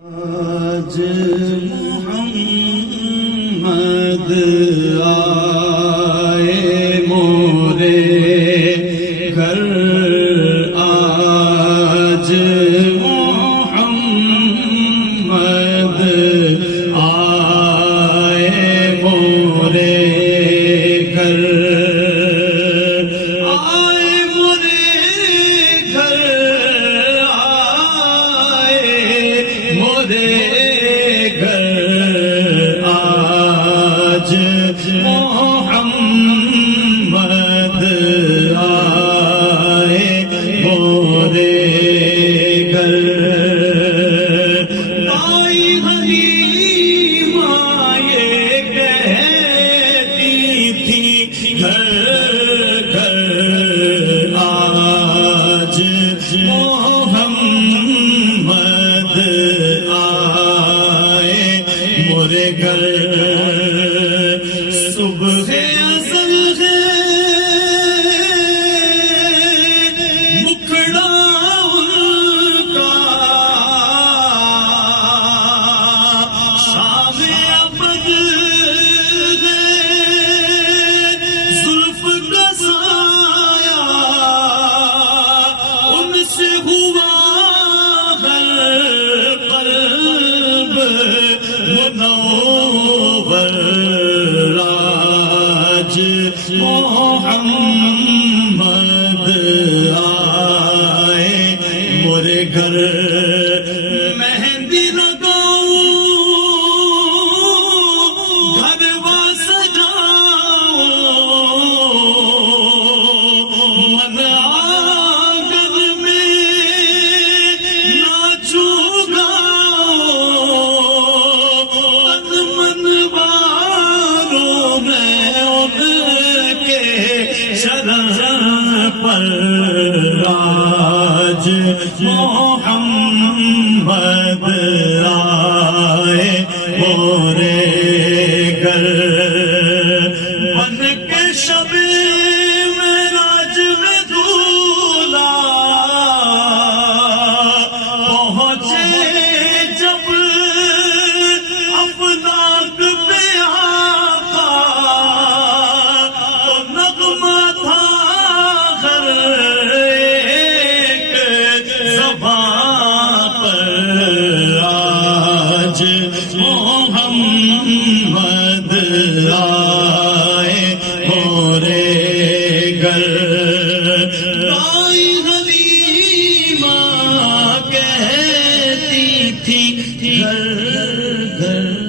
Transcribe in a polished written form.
آج محمد آئے مورے گھر، آج محمد آئے مورے گھر، آئے مورے گھر، آئے مورے گھر، آج محمد آئے مورے گھر، لائی حلیمہ یہ کہتی تھی گھر گھر، آج محمد آئے مورے گھر، صبح ازل ہے مکھڑا ان کا، شام ابد ہے زلف کا سایہ، ان سے ہوا ہر قلب منور، آج محمد آئے مورے گھر، مہندی لگاؤں گھر وا سجاؤں، من آنگن میں ناچوں گاؤں، من والوں میں ان کے شرح پر، آج محمد آئے مورے گھر، بن کے شب معراج میں دولہا پہنچے جب افلاک پہ آقا، تو نغمہ تھا ہر ایک زبان پر، آج محمد آئے مورے گھر، لائی حلیمہ کہتی تھی گھر گھر۔